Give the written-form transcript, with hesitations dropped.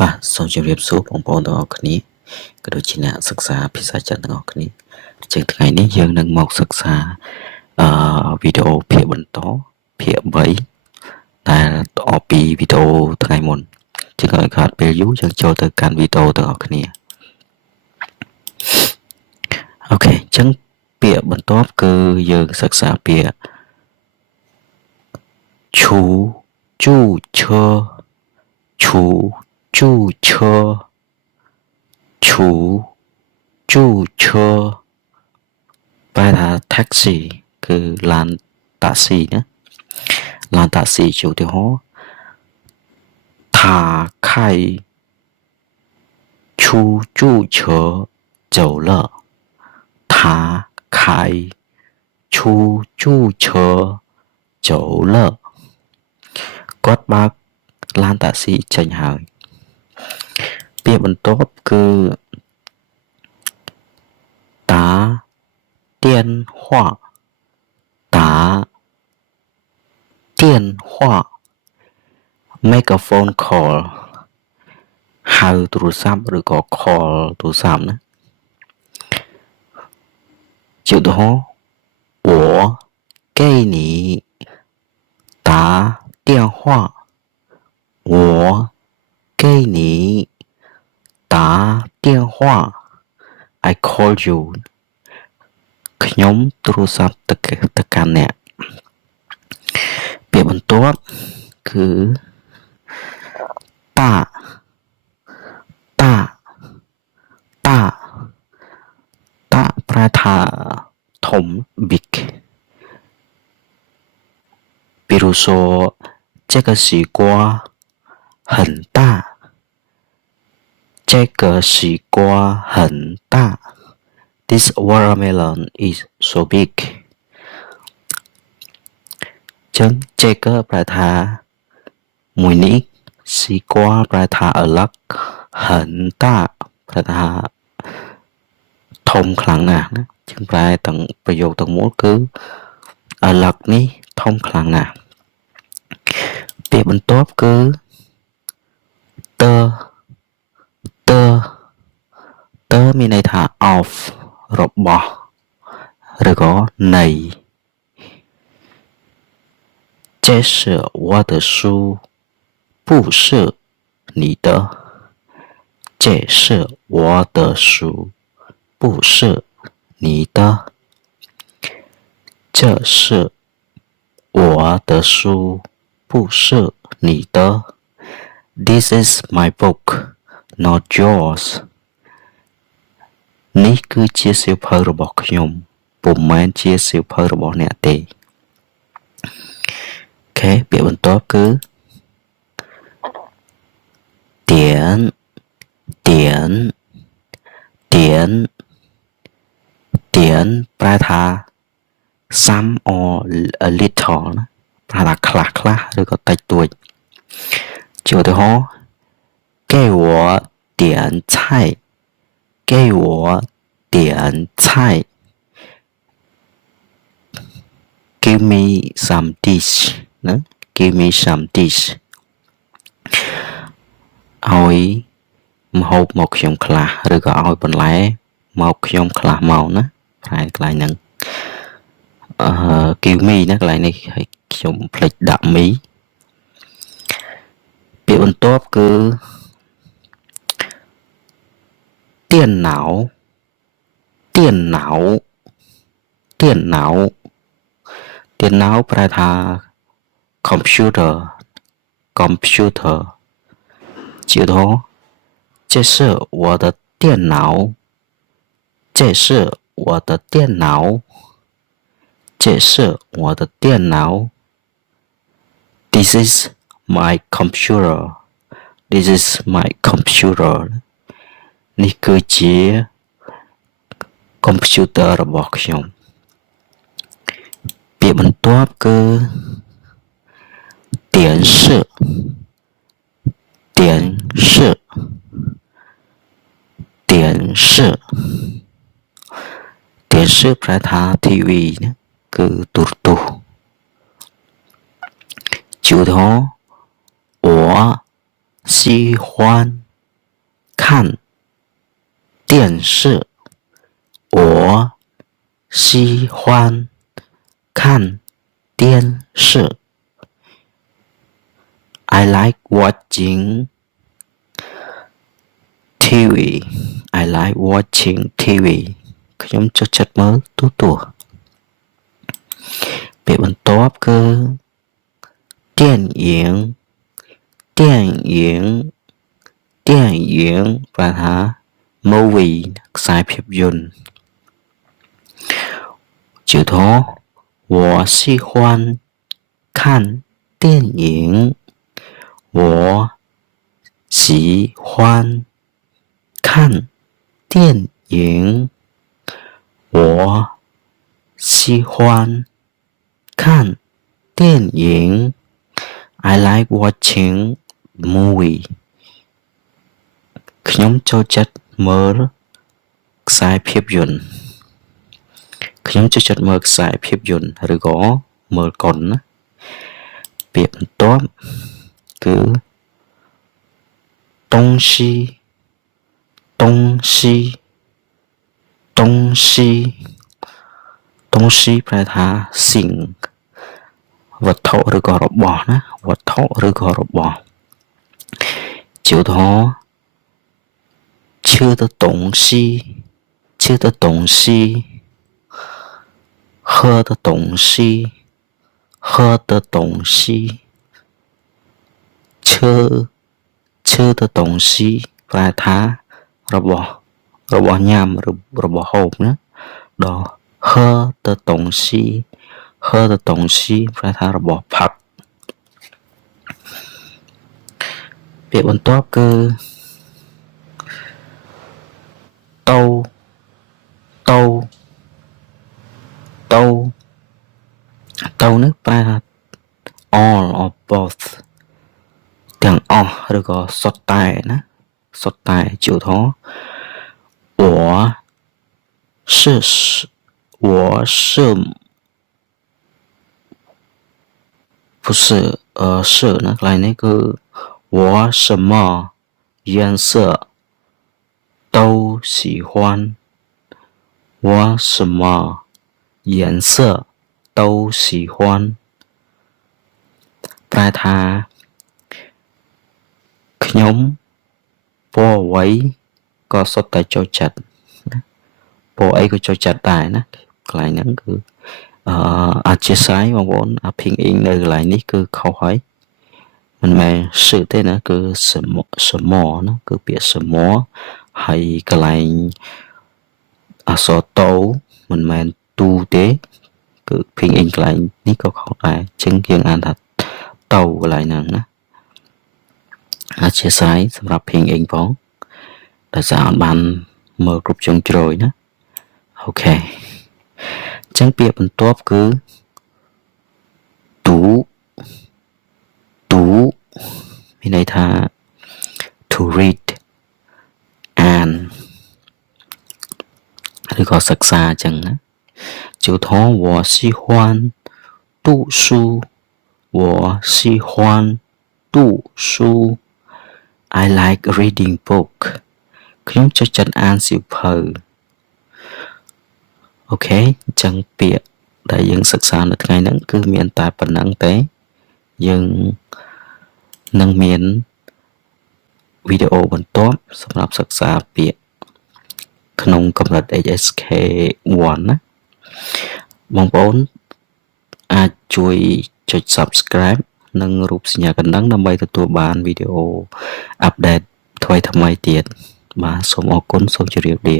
បាទសូមជម្រាបសួរបងប្អូនទាំងអស់គ្នាក៏ដូចជាអ្នកសិក្សាភាសាចិនទាំងអស់គ្នាចឹងថ្ងៃនេះយើងនឹងមកសិក្សាវីដេអូភាគបន្តភាគ3ដែលអបពីវីដេអូថ្ងៃមុនជាងឲ្យខាត់ពេលយូរយើងចូលទៅកាន់វីដេអូទាំងអស់គ្នាអូខេចឹងពាក្យបន្ទាប់គឺយើងសិក្សាពាក្យឈូជូឈើឈូជូឈើឈូជូឈើបែរថា taxi គឺឡាន taxi ណាឡាន taxi ជាឧទាហរណ៍他开出租车走了他开出租车走了គាត់បើកឡាន taxi ចេញហើយពាក្យបន្ទាប់គឺ打电话打电话 make a phone call ហៅទូរស័ព្ទឬក៏ call ទូរស័ព្ទណាជាឧទាហរណ៍我给你打电话我给你打电话 I call you ខ្ញុំទូរស័ព្ទទៅកាន់អ្នកពាក្យបន្ទាប់គឺតាប្រែថាធំ big 比如说这个西瓜很大这个西瓜很大 This watermelon is so big ចឹង这个ប្រែថាមួយនេះស៊ី瓜ប្រែថាឪឡឹក很大ប្រែថាធំខ្លាំងណាស់ណាចឹងប្រែទាំងប្រយោគទាំងមូលគឺឪឡឹកនេះធំខ្លាំងណាស់ពាក្យបន្ទាប់គឺតើមានន័យថា of របស់ឬក៏នៃ这是我的书不是你的这是我的书不是你的这是我的书不是你的 This is my book not yours នេះគឺជាសៀវភៅរបស់ខ្ញុំពុំមែនជាសៀវភៅរបស់អ្នកទេអូខេពាក្យបន្ទាប់គឺ点ប្រែថា some or a little ណាប្រែថាខ្លះឬក៏តិចតួចជាឧទាហរណ៍给我点菜给我点菜 Give me some dish ណា Give me some dish ឲ្យម្ហូបមកខ្ញុំខ្លះឬក៏ឲ្យបន្លែមកខ្ញុំខ្លះមកណាប្រែកន្លែងហ្នឹងgive me ណាកន្លែងនេះឲ្យខ្ញុំភ្លេចដាក់ me ពាក្យបន្ទាប់គឺ电脑ប្រែថា computer ជាឧទាហរណ៍这是我的电脑这是我的电脑这是我的电脑 This is my computer This is my computer នេះគឺជា computer របស់ខ្ញុំពាក្យបន្ទាប់គឺ電視ប្រែថា TV ណាគឺទូរទស្សន៍ជាឧទាហរណ៍我喜欢看电视我喜欢看电视 I like watching TV I like watching TV ខ្ញុំចូលចិត្តមើលទូរទស្សន៍ពាក្យបន្ទាប់គឺ电影电影电影ប្រែថា movie ខ្សែភាពយន្ត就说我喜欢看电影我喜欢看电影我喜欢看电影 I like watching movie ខ្ញុំចូលចិត្តមើលខ្សែភាពយន្តខ្ញុំចូលចិត្តមើលខ្សែភាពយន្តឬក៏មើលកុនណាពាក្យបន្ទាប់គឺ东西东西东西东西ប្រែថាสิ่งវត្ថុឬក៏របស់ណាវត្ថុឬក៏របស់就说吃的东西吃的东西喝的东西喝的东西吃的东西ប្រែថារបស់ញ៉ាំឬរបស់ហូបណាដល់喝的东西喝的东西ប្រែថារបស់ផឹកពាក្យបន្ទាប់គឺតោនេះប្រែថា all or both ទាំងអស់ឬក៏សុទ្ធតែណាសុទ្ធតែ就说我是不是是นะกลายนี้คือ我什么颜色都喜欢我什么颜色都喜欢ប្រែថាខ្ញុំពណ៌អ្វីក៏សុទ្ធតែចូលចិត្តពណ៌អីក៏ចូលចិត្តដែរណាកន្លែងហ្នឹងគឺអធិស្ឋានបងប្អូនអាភីងអ៊ីងនៅកន្លែងនេះគឺខុសហើយមិនមែនសឹកទេណាគឺសមណាគឺពាក្យសមហើយកន្លែងអក្សរតោមិនមែនទូទេគឺភីងអ៊ីងកន្លែងនេះក៏ខុសដែរអញ្ចឹងយើងអានថាតោកន្លែងហ្នឹងណាអធិស្ឋានសម្រាប់ភីងអ៊ីងផងដោយសារអត់បានមើលគ្រប់ជ្រុងជ្រោយណាអូខេអញ្ចឹងពាក្យបន្ទាប់គឺទូមានន័យថា to read អានឬក៏សិក្សាអញ្ចឹងណា就说我喜欢读书我喜欢读书 I like reading book ខ្ញុំចូលចិត្តអានសៀវភៅអូខេអញ្ចឹងពាក្យដែលយើងសិក្សានៅថ្ងៃហ្នឹងគឺមានតែប៉ុណ្្នឹងទេយើងនឹងមានវីដេអូបន្ទាប់សម្រាប់សិក្សាពាក្យក្នុងកម្រិត HSK 1ណាបងប្អូនអាចជួយចុច Subscribe និងរូបសញ្ញាកណ្ដឹងដើម្បីទទួលបានវីដេអូអាប់ដេតថ្មីទៀតបាទសូមអរគុណសូមជម្រាបលា